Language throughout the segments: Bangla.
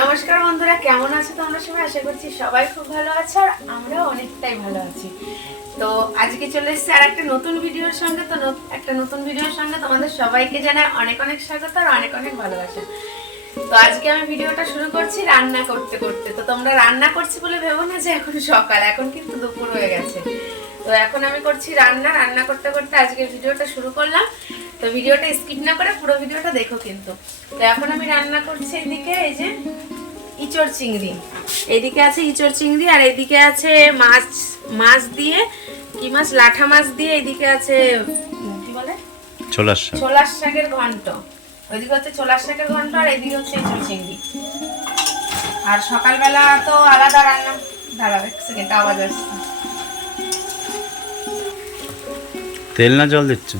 নমস্কার বন্ধুরা, কেমন আছো তোমরা? সবাই আশা করছি সবাই খুব ভালো আছো আর আমরাও অনেকটাই ভালো আছি। তো আজকে চলে এসেছি আর একটা নতুন ভিডিওর সঙ্গে। তো একটা নতুন ভিডিওর সঙ্গে তোমাদের সবাইকে জানাই অনেক অনেক স্বাগত আর অনেক অনেক ভালোবাসা। তো আজকে আমি ভিডিওটা শুরু করছি রান্না করতে করতে। তো তোমরা রান্না করছি বলে ভেবো না যে এখন সকাল, এখন কিন্তু দুপুর হয়ে গেছে। তো এখন আমি করছি রান্না। রান্না করতে করতে আজকে ভিডিওটা শুরু করলাম। তো ভিডিওটা স্কিপ না করে পুরো ভিডিওটা দেখো কিন্তু। তো এখন আমি রান্না করছি এদিকে এই যে ইচড় চিংড়ি। এইদিকে আছে ইচড় চিংড়ি আর এইদিকে আছে মাছ মাছ দিয়ে কি মাছ? লাঠা মাছ দিয়ে এইদিকে আছে কি বলে? চলে আসছে ছোলার শাকের ঘন্ট। ওইদিকে হচ্ছে ছোলার শাকের ঘন্ট আর এদিকে হচ্ছে ইঁচড় চিংড়ি। আর সকালবেলা তো আলাদা রান্না। দাঁড়াও এক সেকেন্ড আওয়াজ আসছে। তেল না জল দিচ্ছ?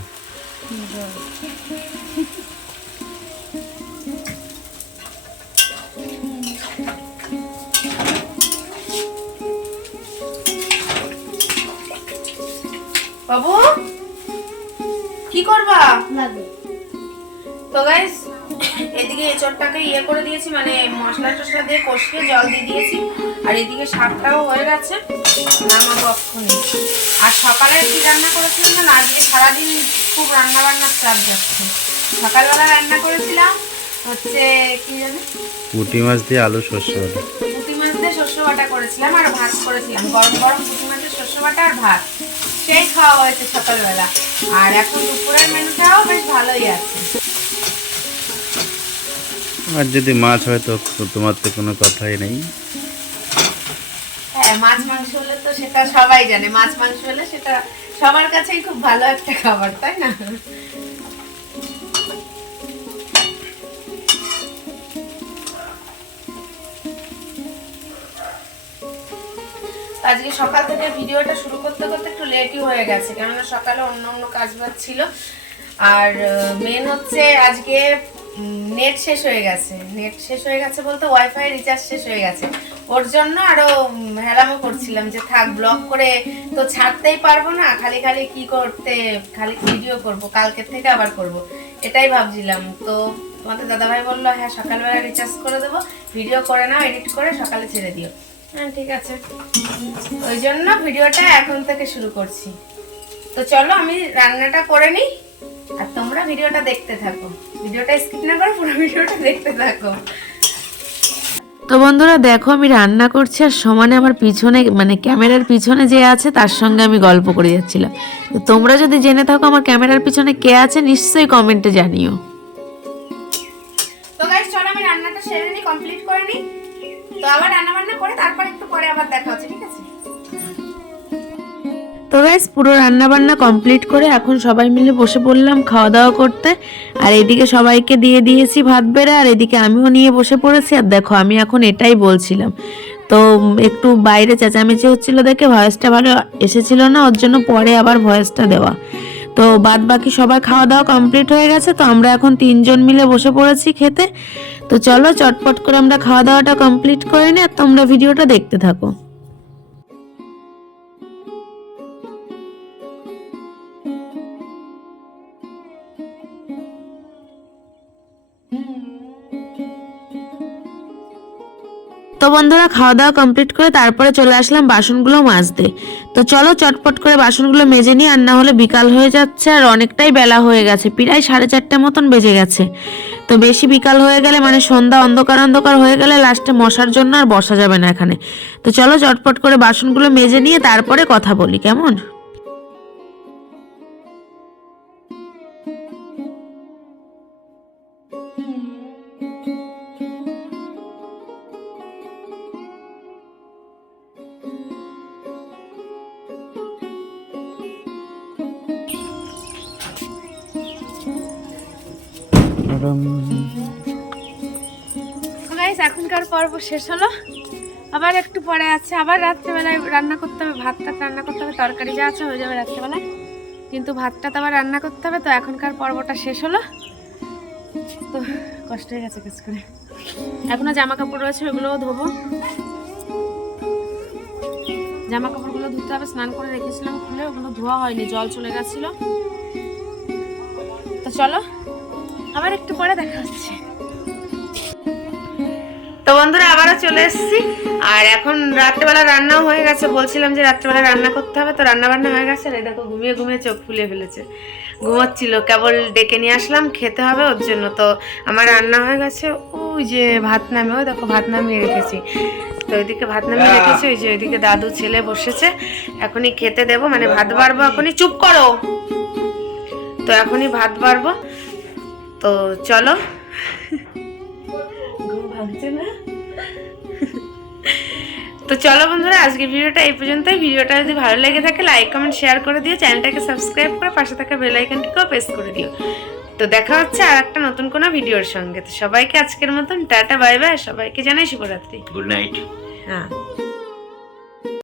বাবু? কি করবা? তো গাইস এদিকে এঁচড়টাকে ইয়ে করে দিয়েছি মানে মশলা টসলা দিয়ে কষিয়ে জল দিয়ে দিয়েছি। আর এদিকে শাকটাও হয়ে গেছে। নামাবো অক্ষণে আর সকালে কি রান্না করেছিলাম না আজকে সারাদিন খুব রান্না বান্নার চাপ যাচ্ছে। সকালবেলা রান্না করেছিলাম হচ্ছে কি জানি? পুঁটি মাছ দিয়ে আলু সর্ষে পুঁটি মাছ দিয়ে শস্য বাটা করেছিলাম আর ভাত করেছিলাম। গরম গরম পুঁটি মাছের শস্য বাটা আর ভাত। সেই খাওয়া হয়েছে সকালবেলা। আর এখন দুপুরের মেনুটাও বেশ ভালোই আছে। আর যদি মাছ হয় তো তোমার তো কোনো কথাই নেই। হ্যাঁ মাছ মাংস হলে তো সেটা সবাই জানে। মাছ মাংস হলে সেটা সবার কাছেই খুব ভালো একটা খাবার তাই না? আজকে সকাল থেকে ভিডিওটা শুরু করতে করতে একটু লেটই হয়ে গেছে কেননা সকালে অন্য অন্য কাজ বাজ ছিল। আর মেন হচ্ছে আজকে নেট শেষ হয়ে গেছে। নেট শেষ হয়ে গেছে বলতে ওয়াইফাই রিচার্জ শেষ হয়ে গেছে। ওর জন্য আরও উম, হেলামো করছিলাম যে থাক ব্লগ করে তো ছাড়তেই পারব না খালি খালি কি করতে খালি ভিডিও করব কালকের থেকে আবার করব। এটাই ভাবছিলাম। তো তোমাদের দাদাভাই বলল হ্যাঁ সকালবেলা রিচার্জ করে দেবো ভিডিও করে নাও এডিট করে সকালে ছেড়ে দিও। হ্যাঁ ঠিক আছে। ওই জন্য ভিডিওটা এখন থেকে শুরু করছি। তো চলো আমি রান্নাটা করে নিই আর তোমরা ভিডিওটা দেখতে থাকো। ভিডিওটা স্কিপ না করে পুরো ভিডিওটা দেখতে থাকো। তো বন্ধুরা দেখো আমি রান্না করছি আর সমানে আমার পিছনে মানে ক্যামেরার পিছনে যে আছে তার সঙ্গে আমি গল্প করে যাচ্ছিলাম। তোমরা যদি জেনে থাকো আমার ক্যামেরার পিছনে কে আছে নিশ্চয়ই কমেন্টে জানিও। তো গাইস চলো আমি রান্নাটা সেরে নিই কমপ্লিট করে নিই। তো গাইস পুরো রান্না বান্না কমপ্লিট করে এখন সবাই মিলে বসে পড়লাম খাওয়া দাওয়া করতে। আর এদিকে সবাইকে দিয়ে দিয়েছি ভাত বেড়ে, আর এদিকে আমিও নিয়ে বসে পড়েছি। আর দেখো, আমি এখন এটাই বলছিলাম। তো একটু বাইরে চেঁচামেচি হচ্ছিল দেখে ভয়েসটা ভালো এসেছিল না, ওর জন্য পরে আবার ভয়েসটা দেওয়া। তো বাদ বাকি সবার খাওয়া দাওয়া কমপ্লিট হয়ে গেছে, তো আমরা এখন তিনজন মিলে বসে পড়েছি খেতে। তো চলো চটপট করে আমরা খাওয়া দাওয়াটা কমপ্লিট করে নিই আর তোমরা ভিডিওটা দেখতে থাকো। তো বন্ধুরা খাওয়া দাওয়া কমপ্লিট করে তারপরে চলে আসলাম বাসনগুলো মাজতে। তো চলো চটপট করে বাসনগুলো মেজে নিই, আর না হলে বিকাল হয়ে যাচ্ছে আর অনেকটাই বেলা হয়ে গেছে, প্রায় সাড়ে চারটে মতন বেজে গেছে। তো বেশি বিকাল হয়ে গেলে মানে সন্ধ্যা অন্ধকার অন্ধকার হয়ে গেলে লাস্টে মশার জন্য আর বসা যাবে না এখানে। তো চলো চটপট করে বাসনগুলো মেজে নিয়ে তারপরে কথা বলি, কেমন? গাইস এখনকার পর্ব শেষ হলো। আবার একটু পরে আছে। আবার রাত্রেবেলায় রান্না করতে হবে। ভাতটা রান্না করতে হবে। তরকারি যা আছে হয়ে যাবে রাত্রেবেলায়। কিন্তু ভাতটা তো আবার রান্না করতে হবে। তো এখনকার পর্বটা শেষ হলো। তো কষ্ট হয়ে গেছে কাজ করে। এখনও জামা কাপড় রয়েছে ওগুলোও ধোবো। জামা কাপড়গুলো ধুতে হবে। স্নান করে রেখেছিলাম খুলে। ওগুলো ধোয়া হয়নি। জল চলে গেছিল। তো চলো। আবার একটু পরে দেখা হচ্ছে। তো বন্ধুরা আবারও চলে এসেছি। আর এখন রাত্রেবেলা রান্নাও হয়ে গেছে। বলছিলাম যে রাত্রেবেলা রান্না করতে হবে তো রান্না বান্না হয়ে গেছে। এই দেখো ঘুমিয়ে ঘুমিয়ে চোখ ফুলে ফেলেছে। ঘুমাচ্ছিল কেবল ডেকে নিয়ে আসলাম খেতে হবে ওর জন্য। তো আমার রান্না হয়ে গেছে। ওই যে ভাত নামে ওই দেখো ভাত নামিয়ে রেখেছি। তো ওইদিকে ভাত নামিয়ে রেখেছি ওই যে ওইদিকে দাদু ছেলে বসেছে। এখনই খেতে দেবো মানে ভাত বাড়বো এখনই। চুপ করো! তো এখনই ভাত বাড়বো। তো চলো। তো চলো বন্ধুরা আজকে ভিডিওটা এই পর্যন্তই। ভিডিওটা যদি ভালো লেগে থাকে লাইক কমেন্ট শেয়ার করে দিও। চ্যানেলটাকে সাবস্ক্রাইব করে পাশে থাকা বেল আইকনটিকেও প্রেস করে দিও। তো দেখা হচ্ছে আর একটা নতুন কোনো ভিডিওর সঙ্গে। তো সবাইকে আজকের মতন টাটা বাই বাই সবাইকে জানাই শুভরাত্রি। গুড নাইট হ্যাঁ।